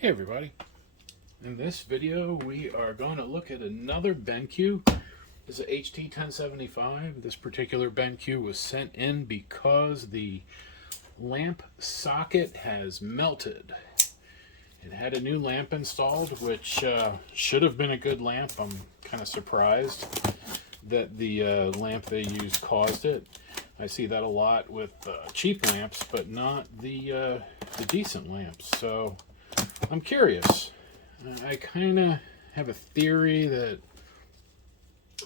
Hey everybody, in this video we are going to look at another BenQ. This is a HT1075. This particular BenQ was sent in because the lamp socket has melted. It had a new lamp installed, which should have been a good lamp. I'm kind of surprised that the lamp they used caused it. I see that a lot with cheap lamps, but not the decent lamps. So I'm curious. I kind of have a theory that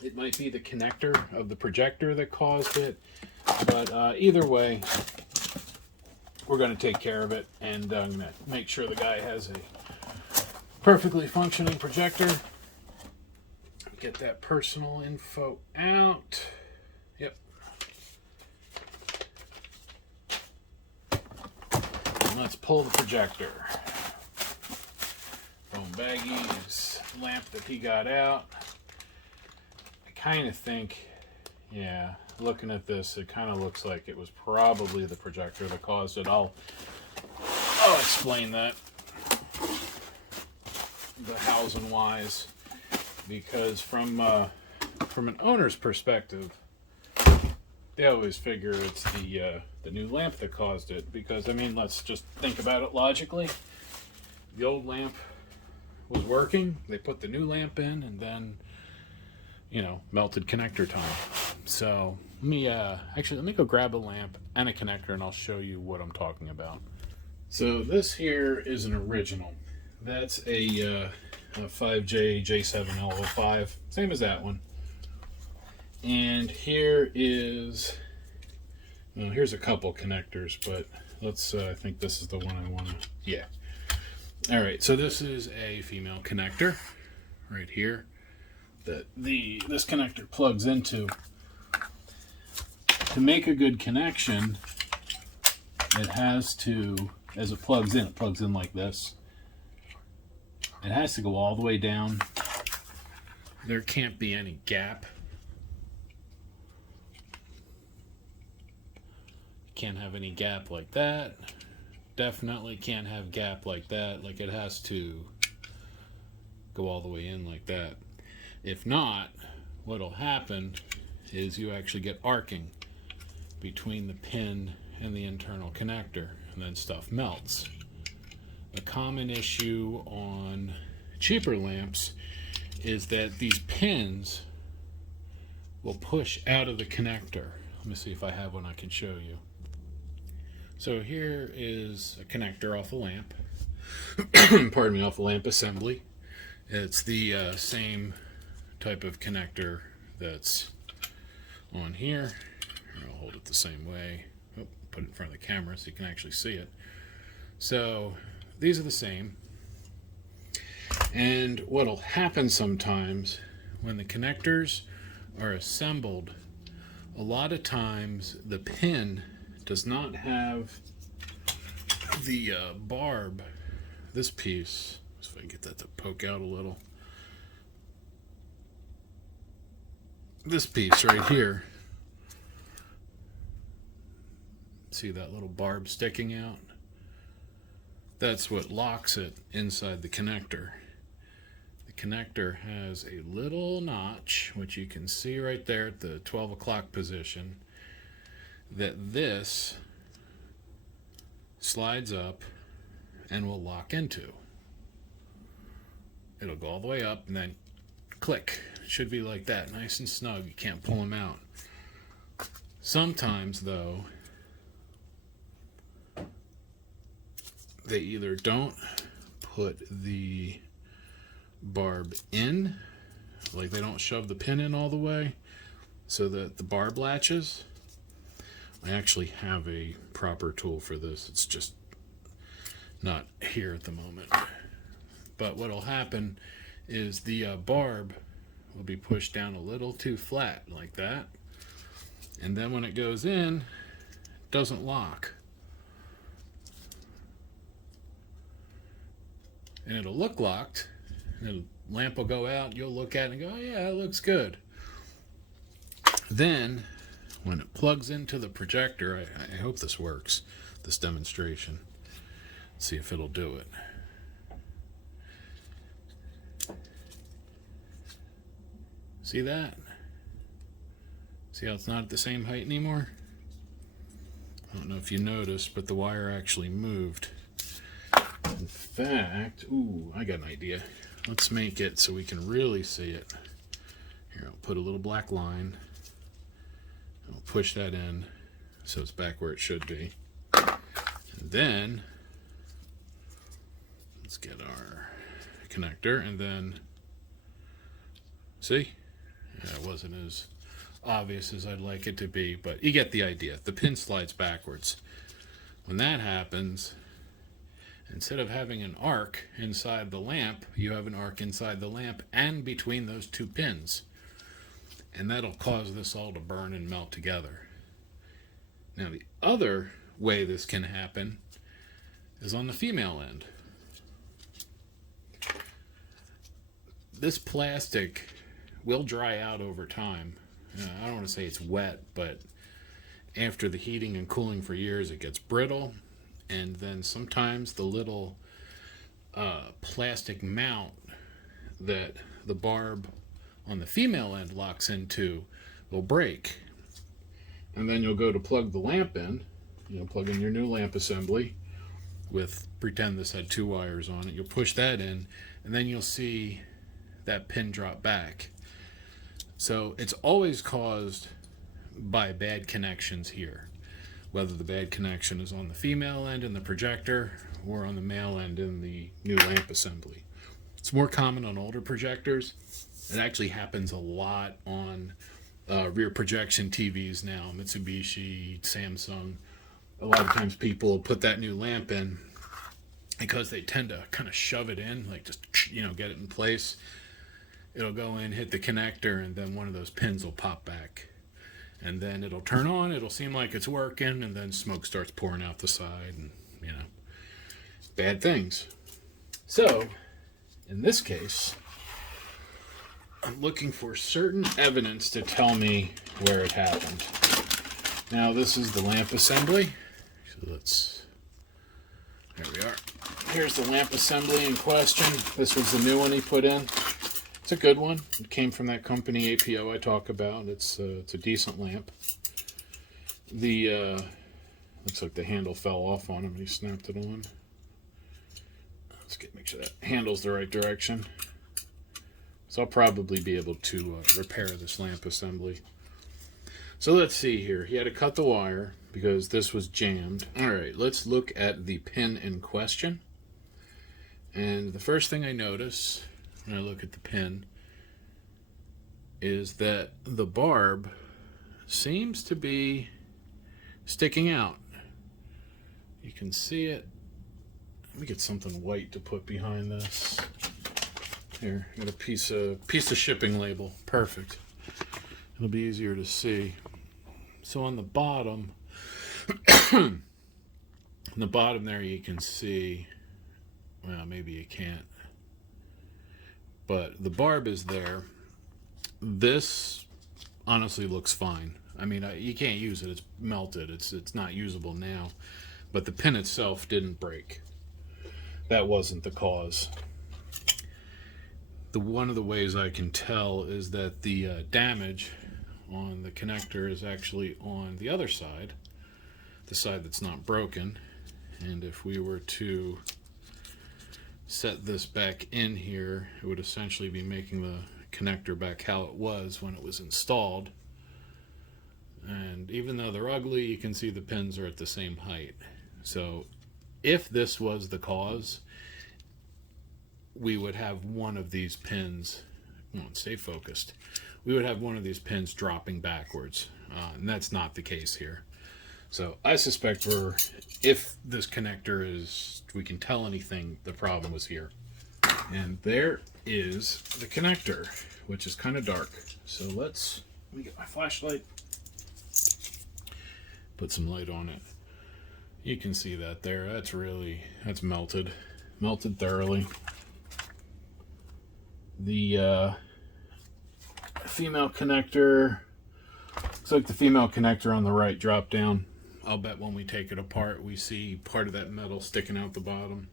it might be the connector of the projector that caused it. But either way, we're going to take care of it, and I'm going to make sure the guy has a perfectly functioning projector. Get that personal info out. Yep. And let's pull the projector. Foam baggies, lamp that he got out. I kind of think, yeah, looking at this, it kind of looks like it was probably the projector that caused it. I'll explain that, the hows and whys, because from an owner's perspective, they always figure it's the new lamp that caused it. Because I mean, let's just think about it logically. The old lamp was working, they put the new lamp in, and then, you know, melted connector time. So let me go grab a lamp and a connector, and I'll show you what I'm talking about. So this here is an original. That's a 5J J7L05, same as that one. And here is, well, here's a couple connectors, but let's I think this is the one I want to, yeah. All right, so this is a female connector right here that this connector plugs into. To make a good connection, it has to, as it plugs in like this. It has to go all the way down. There can't be any gap. Can't have any gap like that. Definitely can't have gap like that. Like, it has to go all the way in like that. If not, what'll happen is you actually get arcing between the pin and the internal connector, and then stuff melts. A common issue on cheaper lamps is that these pins will push out of the connector. Let me see if I have one I can show you. So here is a connector off a lamp. Pardon me, off a lamp assembly. It's the same type of connector that's on here. I'll hold it the same way. Oh, put it in front of the camera so you can actually see it. So these are the same. And what'll happen sometimes when the connectors are assembled, a lot of times the pin does not have the barb, this piece, so if I can get that to poke out a little. This piece right here, see that little barb sticking out? That's what locks it inside the connector. The connector has a little notch, which you can see right there at the 12 o'clock position, that this slides up and will lock into. It'll go all the way up and then click. It should be like that, nice and snug. You can't pull them out. Sometimes though, they either don't put the barb in, like they don't shove the pin in all the way so that the barb latches. I actually have a proper tool for this. It's just not here at the moment. But what'll happen is the barb will be pushed down a little too flat like that. And then when it goes in, it doesn't lock. And it'll look locked. And the lamp will go out. You'll look at it and go, oh yeah, it looks good. Then when it plugs into the projector, I hope this works, this demonstration. Let's see if it'll do it. See that? See how it's not at the same height anymore? I don't know if you noticed, but the wire actually moved. In fact, ooh, I got an idea. Let's make it so we can really see it. Here, I'll put a little black line. I'll push that in so it's back where it should be. And then, let's get our connector, and then, see? Yeah, it wasn't as obvious as I'd like it to be, but you get the idea. The pin slides backwards. When that happens, instead of having an arc inside the lamp, you have an arc inside the lamp and between those two pins. And that'll cause this all to burn and melt together. Now the other way this can happen is on the female end. This plastic will dry out over time. I don't want to say it's wet, but after the heating and cooling for years, it gets brittle. And then sometimes the little plastic mount that the barb on the female end locks into will break. And then you'll go to plug the lamp in. Plug in your new lamp assembly with, pretend this had 2 wires on it. You'll push that in, and then you'll see that pin drop back. So it's always caused by bad connections here. Whether the bad connection is on the female end in the projector or on the male end in the new lamp assembly. It's more common on older projectors. It actually happens a lot on rear projection TVs now, Mitsubishi, Samsung. A lot of times people will put that new lamp in because they tend to kind of shove it in, like just, get it in place. It'll go in, hit the connector, and then one of those pins will pop back. And then it'll turn on, it'll seem like it's working, and then smoke starts pouring out the side, and, bad things. So, in this case, I'm looking for certain evidence to tell me where it happened. Now, this is the lamp assembly. So there we are. Here's the lamp assembly in question. This was the new one he put in. It's a good one. It came from that company APO I talk about. It's a decent lamp. The looks like the handle fell off on him and he snapped it on. Let's make sure that handle's the right direction. So I'll probably be able to repair this lamp assembly. So let's see here. He had to cut the wire because this was jammed. Alright, let's look at the pin in question. And the first thing I notice when I look at the pin is that the barb seems to be sticking out. You can see it. Let me get something white to put behind this. Here, I got a piece of shipping label. Perfect. It'll be easier to see. So on the bottom, on the bottom there you can see, well, maybe you can't, but the barb is there. This honestly looks fine. I mean, you can't use it. It's melted. It's not usable now. But the pin itself didn't break. That wasn't the cause. One of the ways I can tell is that the damage on the connector is actually on the other side, the side that's not broken. And if we were to set this back in here, it would essentially be making the connector back how it was when it was installed. And even though they're ugly, you can see the pins are at the same height. So if this was the cause, we would have one of these pins, come on, stay focused. We would have one of these pins dropping backwards, and that's not the case here. So I suspect if this connector is, we can tell anything, the problem was here. And there is the connector, which is kind of dark. So let me get my flashlight, put some light on it. You can see that there. That's melted thoroughly. The female connector, looks like the female connector on the right dropped down. I'll bet when we take it apart we see part of that metal sticking out the bottom.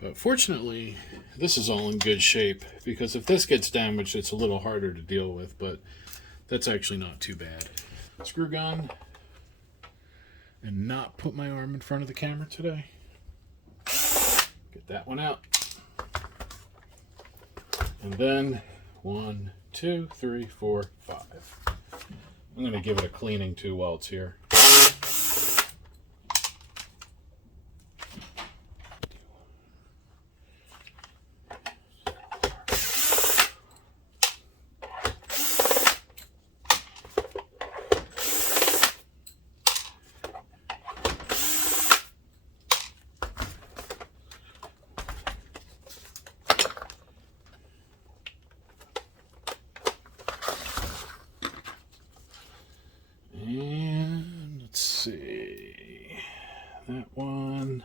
But fortunately, this is all in good shape, because if this gets damaged, it's a little harder to deal with, but that's actually not too bad. Screw gun, and not put my arm in front of the camera today. Get that one out. And then 1, 2, 3, 4, 5. I'm going to give it a cleaning too while it's here. And let's see, that one.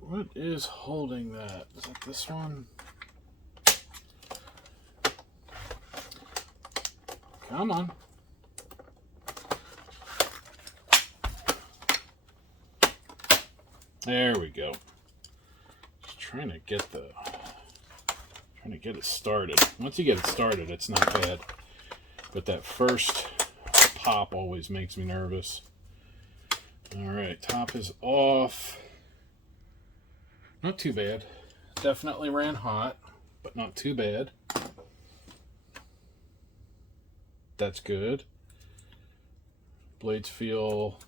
What is holding that? Is that this one? Come on. There we go. Just trying to get it started. Once you get it started, it's not bad. But that first pop always makes me nervous. All right, top is off. Not too bad. Definitely ran hot, but not too bad. That's good. Blades feel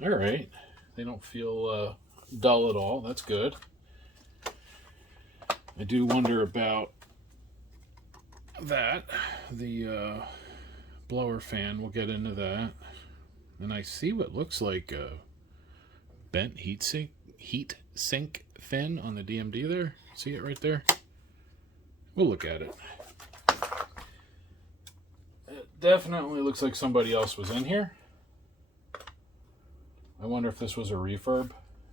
all right. They don't feel dull at all. That's good. I do wonder about that. The blower fan, we'll get into that. And I see what looks like a bent heat sink fin on the DMD there. See it right there? We'll look at it. It definitely looks like somebody else was in here. I wonder if this was a refurb,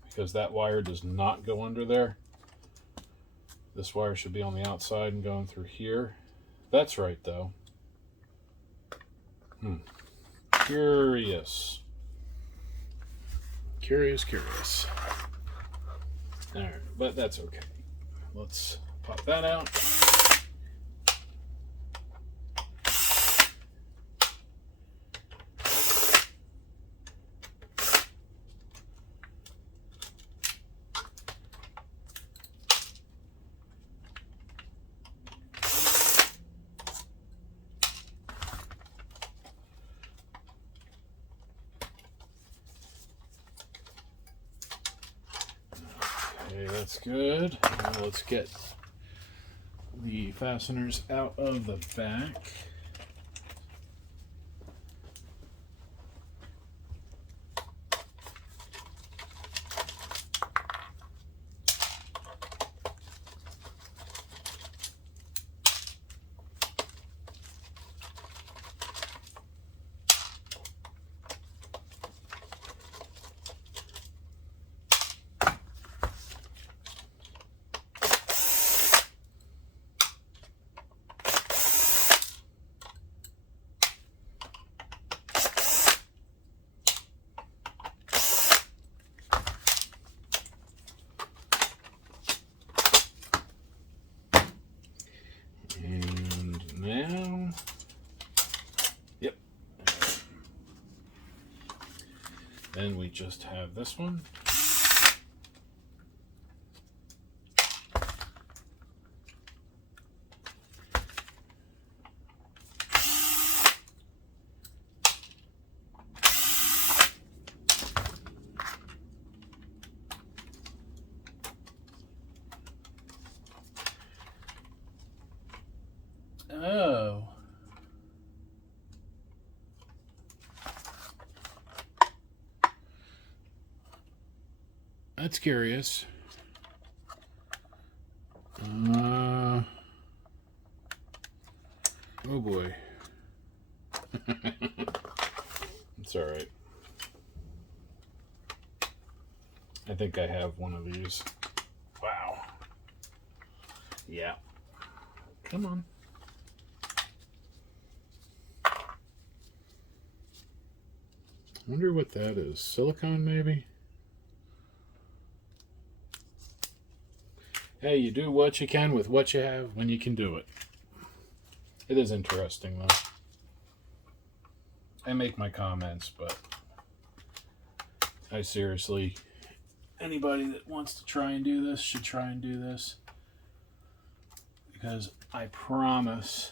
because that wire does not go under there. This wire should be on the outside and going through here. That's right, though. Curious. Curious. All right, but that's okay. Let's pop that out. Okay, that's good. Now let's get the fasteners out of the back. Then we just have this one. Oh. That's curious. Oh boy. It's all right. I think I have one of these. Wow. Yeah. Come on. Wonder what that is. Silicone, maybe? Hey, you do what you can with what you have when you can do it. It is interesting, though. I make my comments, but I seriously, anybody that wants to try and do this should try and do this. Because I promise,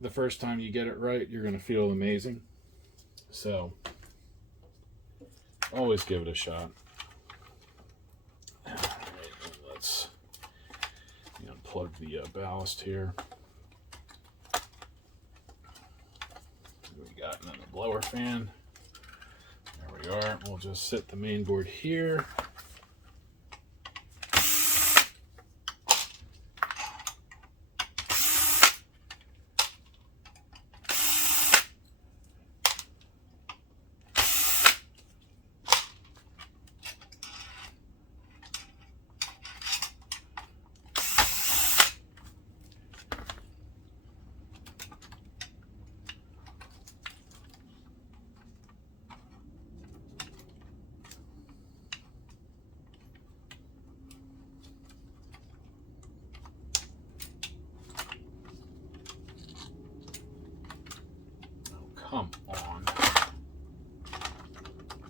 the first time you get it right, you're going to feel amazing. So, always give it a shot. All right, let's unplug the ballast here. What we got? And then the blower fan. There we are. We'll just set the main board here. Come on.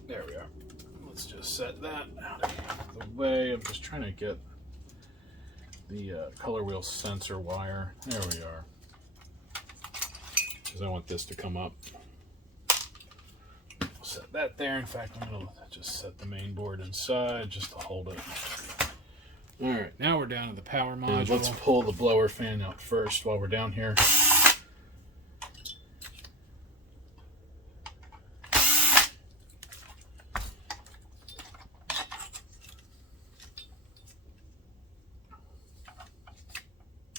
There we are. Let's just set that out of the way. I'm just trying to get the color wheel sensor wire. There we are. Because I want this to come up. I'll set that there. In fact, I'm going to just set the main board inside just to hold it. Alright, now we're down to the power module. Let's pull the blower fan out first while we're down here.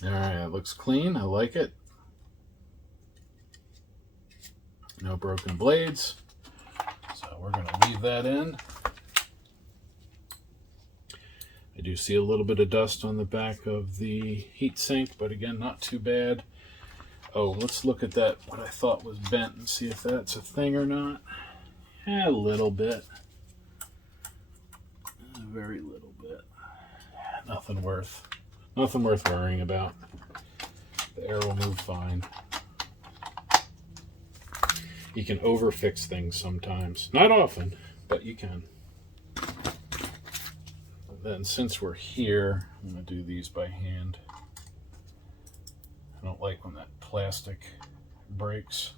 Alright, it looks clean. I like it. No broken blades. So we're going to leave that in. I do see a little bit of dust on the back of the heatsink, but again, not too bad. Oh, let's look at that, what I thought was bent, and see if that's a thing or not. A little bit. A very little bit. Nothing worth worrying about. The air will move fine. You can overfix things sometimes. Not often, but you can. But then since we're here, I'm going to do these by hand. I don't like when that plastic breaks.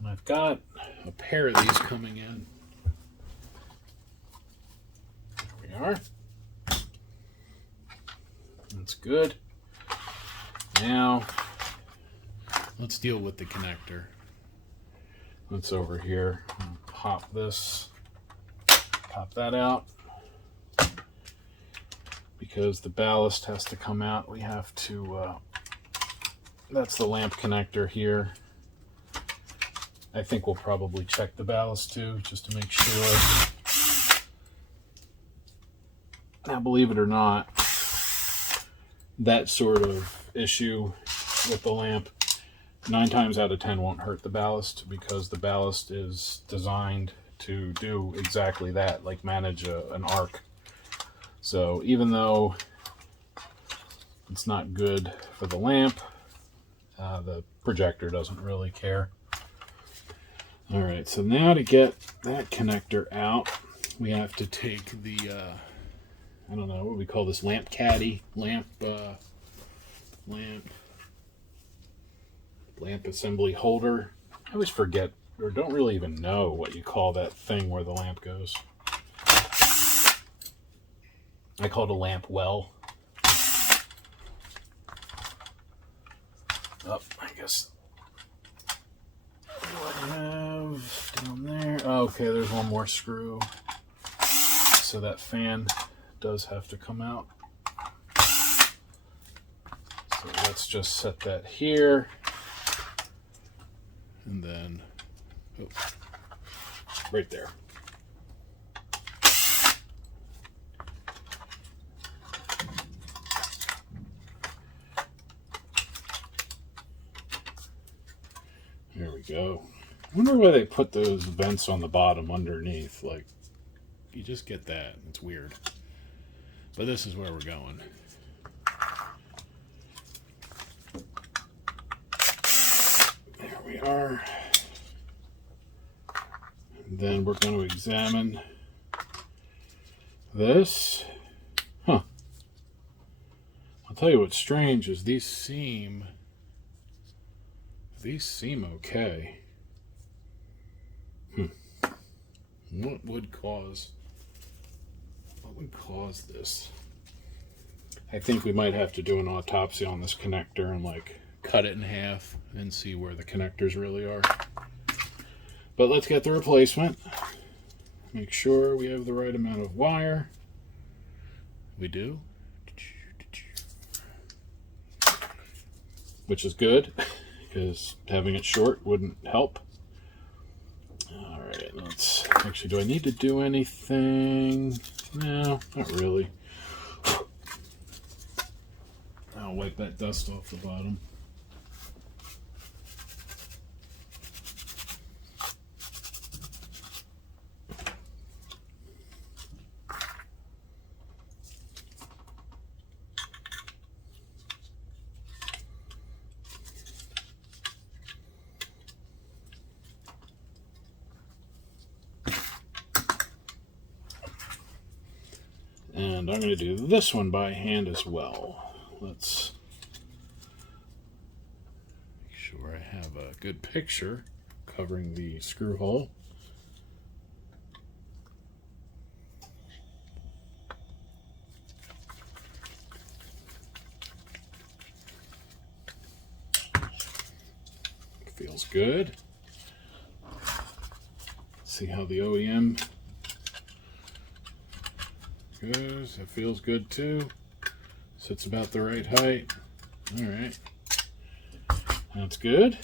And I've got a pair of these coming in. There we are. That's good. Now, let's deal with the connector. That's over here. Pop this, pop that out. Because the ballast has to come out, we have to, that's the lamp connector here. I think we'll probably check the ballast too, just to make sure. Now, believe it or not, that sort of issue with the lamp, 9 times out of 10 won't hurt the ballast, because the ballast is designed to do exactly that, like manage an arc. So even though it's not good for the lamp, the projector doesn't really care. All right, so now to get that connector out, we have to take the, I don't know, what do we call this, lamp caddy, lamp assembly holder. I always forget, or don't really even know what you call that thing where the lamp goes. I call it a lamp well. Oh, I guess. What do I have down there? Okay, there's one more screw. So that fan does have to come out. So let's just set that here. And then, oh, right there. There we go. I wonder why they put those vents on the bottom underneath. Like, you just get that. It's weird. But this is where we're going. There we are. And then we're going to examine this. Huh. I'll tell you what's strange is these seem okay. What would cause this? I think we might have to do an autopsy on this connector and like cut it in half and see where the connectors really are. But let's get the replacement. Make sure we have the right amount of wire. We do. Which is good, because having it short wouldn't help. Alright, let's... Actually, do I need to do anything? No, not really. I'll wipe that dust off the bottom. And I'm going to do this one by hand as well. Let's make sure I have a good picture covering the screw hole. Feels good. See how the OEM goes. It feels good too. Sits about the right height. Alright. That's good.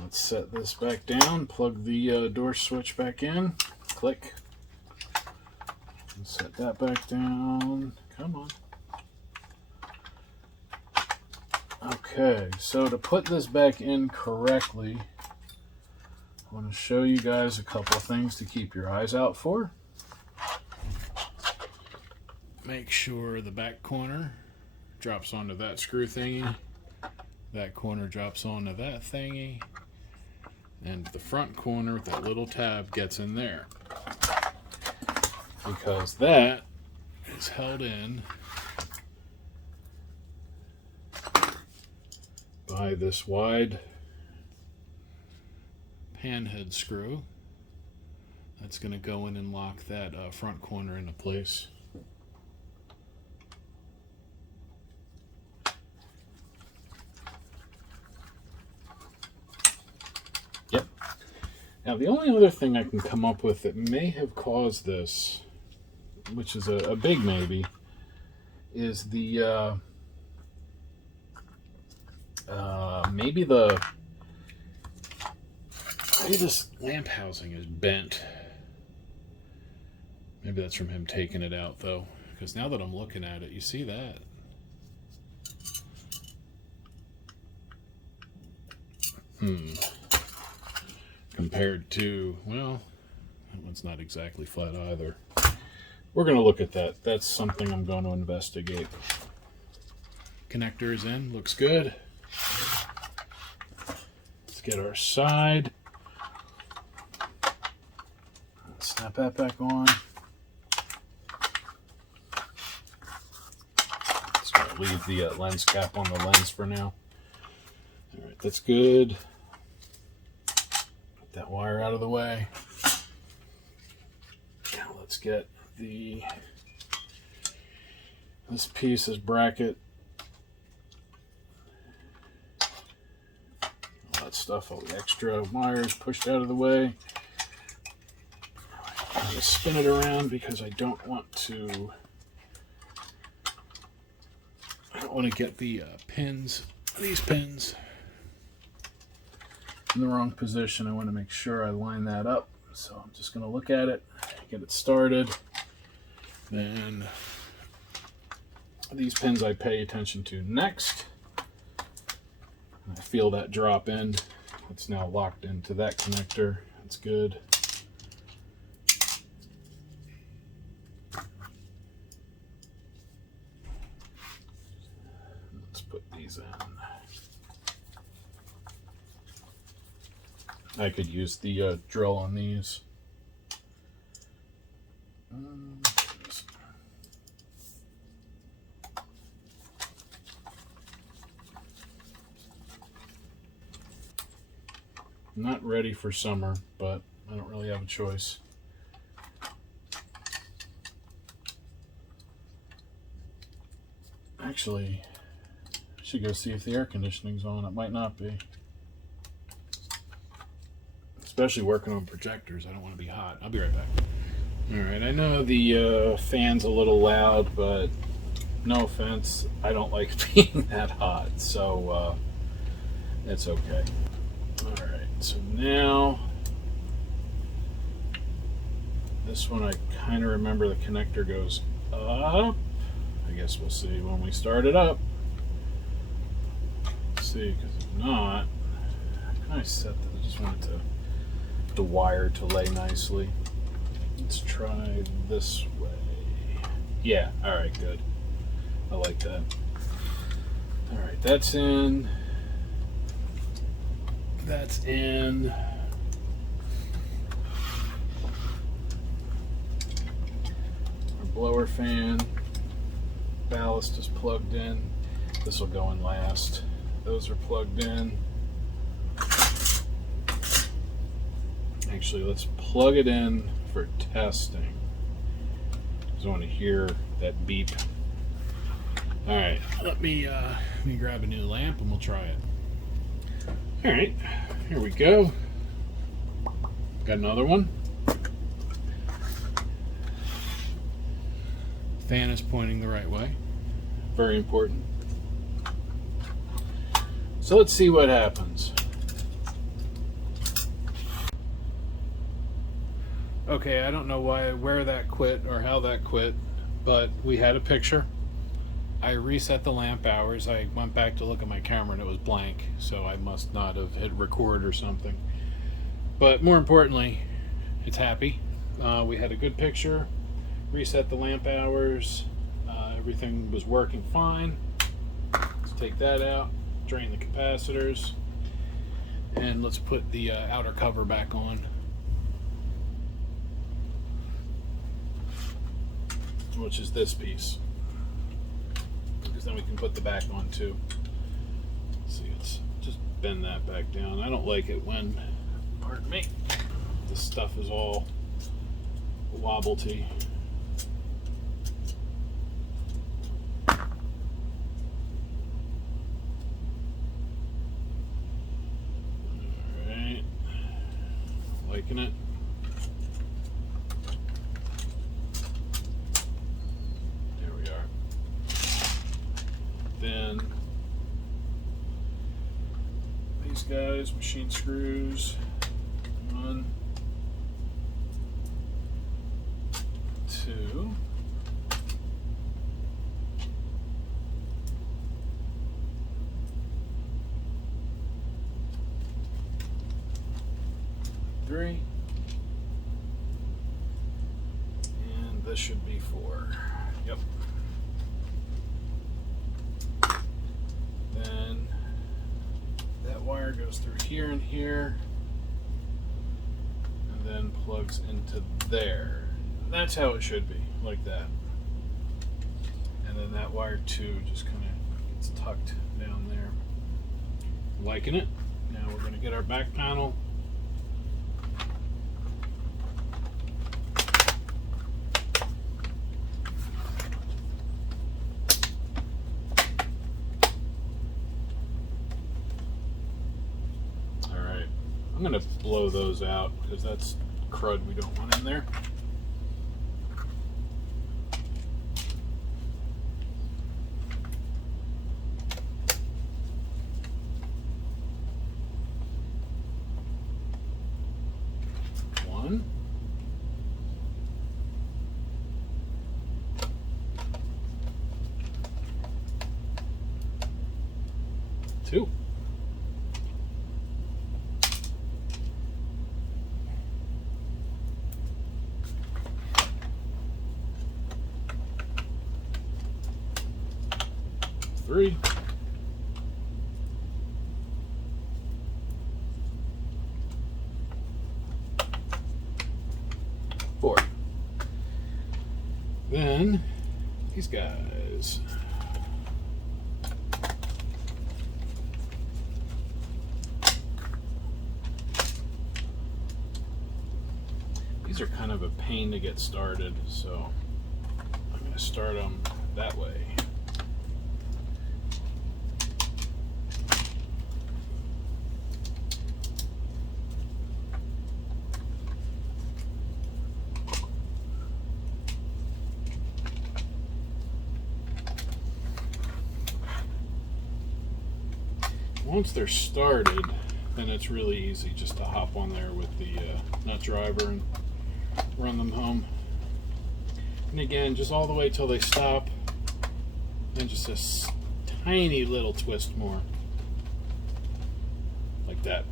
Let's set this back down. Plug the door switch back in. Click. And set that back down. Come on. Okay, so to put this back in correctly, I want to show you guys a couple of things to keep your eyes out for. Make sure the back corner drops onto that screw thingy. That corner drops onto that thingy. And the front corner with that little tab gets in there. Because that is held in by this wide panhead screw. That's going to go in and lock that front corner into place. Yep. Now the only other thing I can come up with that may have caused this, which is a big maybe, is the maybe this lamp housing is bent. Maybe that's from him taking it out though, because now that I'm looking at it, you see that? Compared to, well, that one's not exactly flat either. We're going to look at that. That's something I'm going to investigate. Connector is in, looks good. Let's get our side. Snap that back on. Just going to leave the lens cap on the lens for now. All right, that's good. Get that wire out of the way. Now let's get this piece, this bracket. All that stuff, all the extra wires pushed out of the way. I'm going to spin it around because I don't want to I don't want to get the these pins in the wrong position. I want to make sure I line that up. So I'm just going to look at it, get it started. Then these pins I pay attention to next. I feel that drop end. It's now locked into that connector. That's good. Let's put these in. I could use the drill on these. I'm not ready for summer, but I don't really have a choice. Actually, I should go see if the air conditioning's on. It might not be. Especially working on projectors, I don't want to be hot. I'll be right back. Alright, I know the fan's a little loud, but no offense, I don't like being that hot, so it's okay. Alright, so now this one I kind of remember the connector goes up. I guess we'll see when we start it up. Let's see, because if not, I kind of set that. I just wanted the wire to lay nicely. Let's try this way. Yeah, alright, good. I like that. Alright, that's in. That's in. Our blower fan. Ballast is plugged in. This will go in last. Those are plugged in. Actually, let's plug it in for testing. I want to hear that beep. All right, let me grab a new lamp and we'll try it. All right, here we go. Got another one. Fan is pointing the right way. Very important. So let's see what happens. Okay, I don't know where that quit or how that quit, but we had a picture. I reset the lamp hours. I went back to look at my camera and it was blank, so I must not have hit record or something. But more importantly, it's happy. We had a good picture, reset the lamp hours, everything was working fine. Let's take that out, drain the capacitors, and let's put the outer cover back on. Which is this piece, because then we can put the back on too. Let's see, let's just bend that back down. I don't like it when, pardon me, this stuff is all wobbly. Alright, liking it. Then these guys, machine screws, 1, 2, 3, and this should be 4. Yep. Then that wire goes through here and here, and then plugs into there. That's how it should be, like that. And then that wire too just kind of gets tucked down there. Liking it. Now we're going to get our back panel. I'm going to blow those out because that's crud we don't want in there. 2. Three. 4. Then these guys. These are kind of a pain to get started, so I'm going to start them that way. Once they're started, then it's really easy just to hop on there with the nut driver and run them home. And again, just all the way till they stop, and just a tiny little twist more, like that.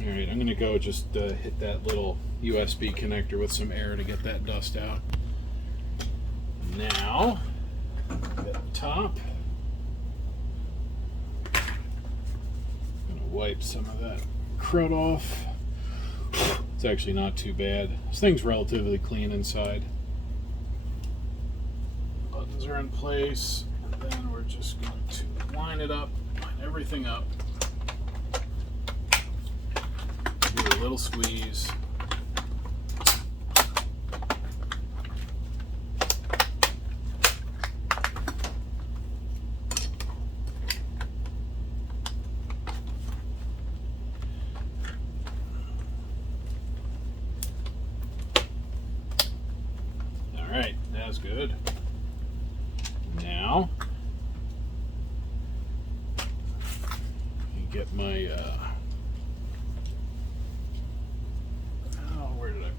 Alright, I'm going to go just hit that little USB connector with some air to get that dust out. Now, at the top, I'm going to wipe some of that crud off. It's actually not too bad. This thing's relatively clean inside. Buttons are in place, and then we're just going to line it up, line everything up. Give it a little squeeze. Alright, that's good. Now, you get my,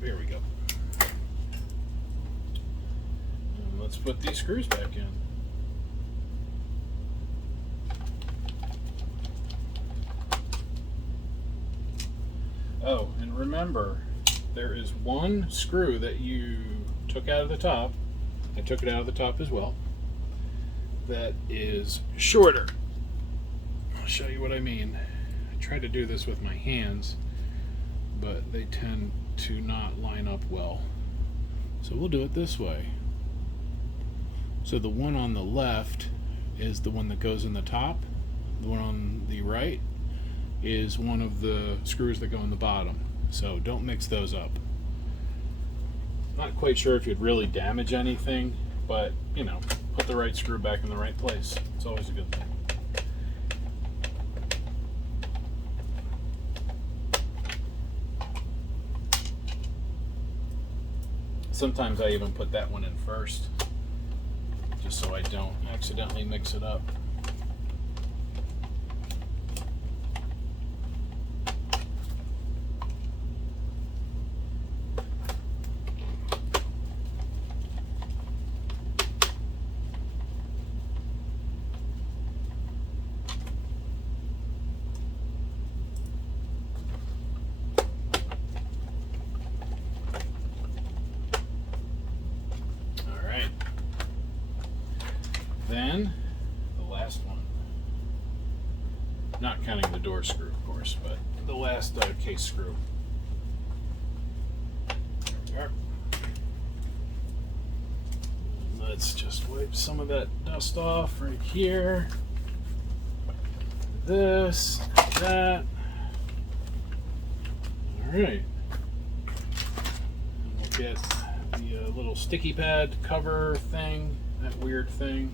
here we go. And let's put these screws back in. Oh, and remember, there is one screw that you took out of the top. I took it out of the top as well. That is shorter. I'll show you what I mean. I tried to do this with my hands, but they tend to not line up well. So we'll do it this way. So the one on the left is the one that goes in the top. The one on the right is one of the screws that go in the bottom. So don't mix those up. Not quite sure if you'd really damage anything, but you know, put the right screw back in the right place. It's always a good thing. Sometimes I even put that one in first, just so I don't accidentally mix it up. Then the last one, not counting the door screw, of course, but the last case screw. There we are. Let's just wipe some of that dust off right here. This, that. All right. And we'll get the little sticky pad cover thing, that weird thing.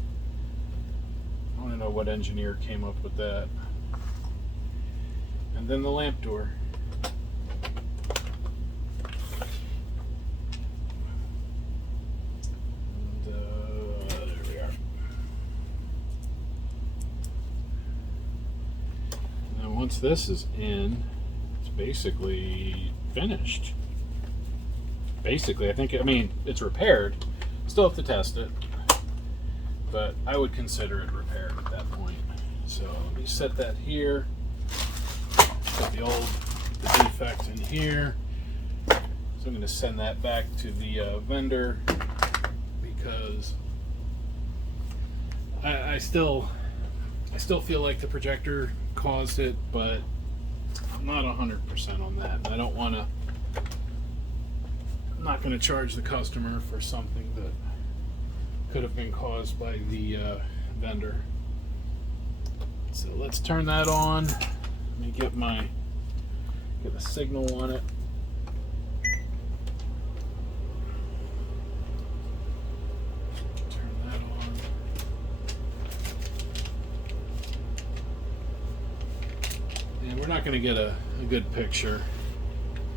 I want to know what engineer came up with that. And then the lamp door. And there we are. And then once this is in, it's basically finished. Basically, I mean, it's repaired. Still have to test it. but I would consider it repaired at that point. So let me set that here. Got the defect in here. So I'm going to send that back to the vendor because I still feel like the projector caused it, but I'm not 100% on that. I don't want to. I'm not going to charge the customer for something that could have been caused by the vendor. So let's turn that on. Let me get a signal on it. Turn that on. And we're not going to get a good picture.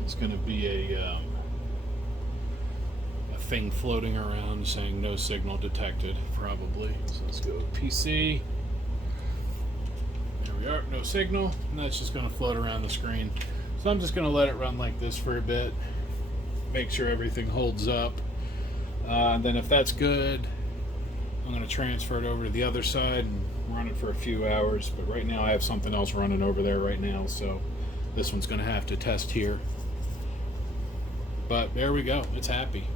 It's going to be a thing floating around saying no signal detected, probably. So let's go PC. There we are, no signal, and that's just going to float around the screen. So I'm just going to let it run like this for a bit, make sure everything holds up. And then if that's good, I'm going to transfer it over to the other side and run it for a few hours. But right now I have something else running over there right now, so this one's going to have to test here. But there we go, it's happy.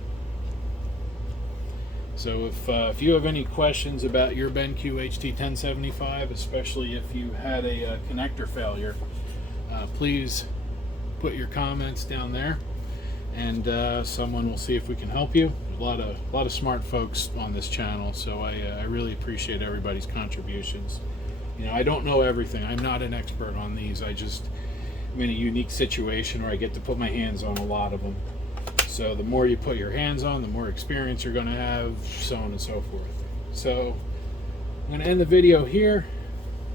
So if you have any questions about your BenQ HT1075, especially if you had a connector failure, please put your comments down there, and someone will see if we can help you. There's a lot of smart folks on this channel, so I really appreciate everybody's contributions. You know, I don't know everything. I'm not an expert on these. I'm in a unique situation where I get to put my hands on a lot of them. So the more you put your hands on, the more experience you're going to have, so on and so forth. So I'm going to end the video here.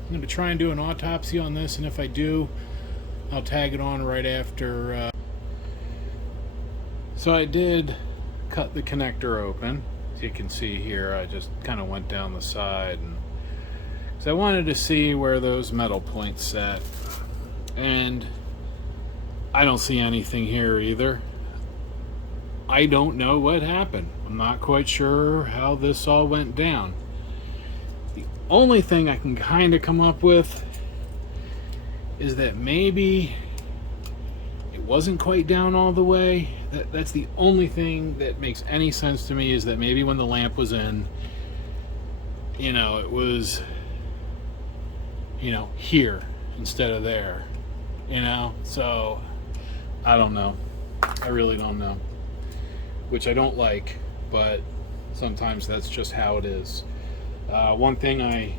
I'm going to try and do an autopsy on this, and if I do, I'll tag it on right after. So I did cut the connector open. As you can see here, I just kind of went down the side, and so I wanted to see where those metal points sat, and I don't see anything here either. I don't know what happened. I'm not quite sure how this all went down. The only thing I can kind of come up with is that maybe it wasn't quite down all the way. That's the only thing that makes any sense to me, is that maybe when the lamp was in, you know, it was, you know, here instead of there, you know? So I don't know. I really don't know. Which I don't like, but sometimes that's just how it is. One thing I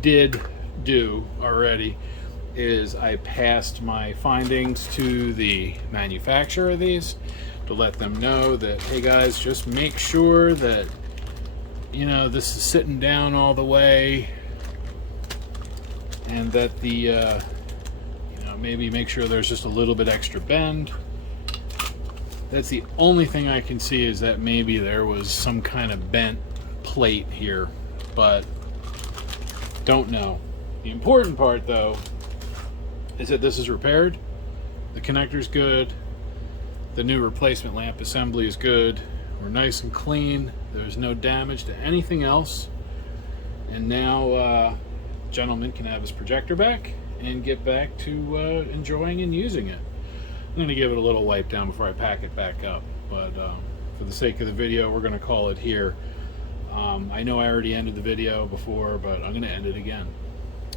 did do already is I passed my findings to the manufacturer of these to let them know that, hey guys, just make sure that, you know, this is sitting down all the way, and that the you know, maybe make sure there's just a little bit extra bend. That's the only thing I can see, is that maybe there was some kind of bent plate here, but don't know. The important part, though, is that this is repaired. The connector's good. The new replacement lamp assembly is good. We're nice and clean. There's no damage to anything else. And now, gentleman can have his projector back and get back to enjoying and using it. I'm going to give it a little wipe down before I pack it back up, but for the sake of the video, we're going to call it here. I know I already ended the video before, but I'm going to end it again.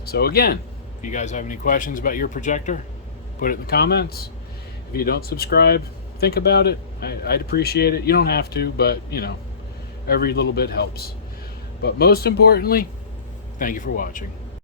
So again, if you guys have any questions about your projector, put it in the comments. If you don't subscribe, think about it. I'd appreciate it. You don't have to, but you know, every little bit helps. But most importantly, thank you for watching.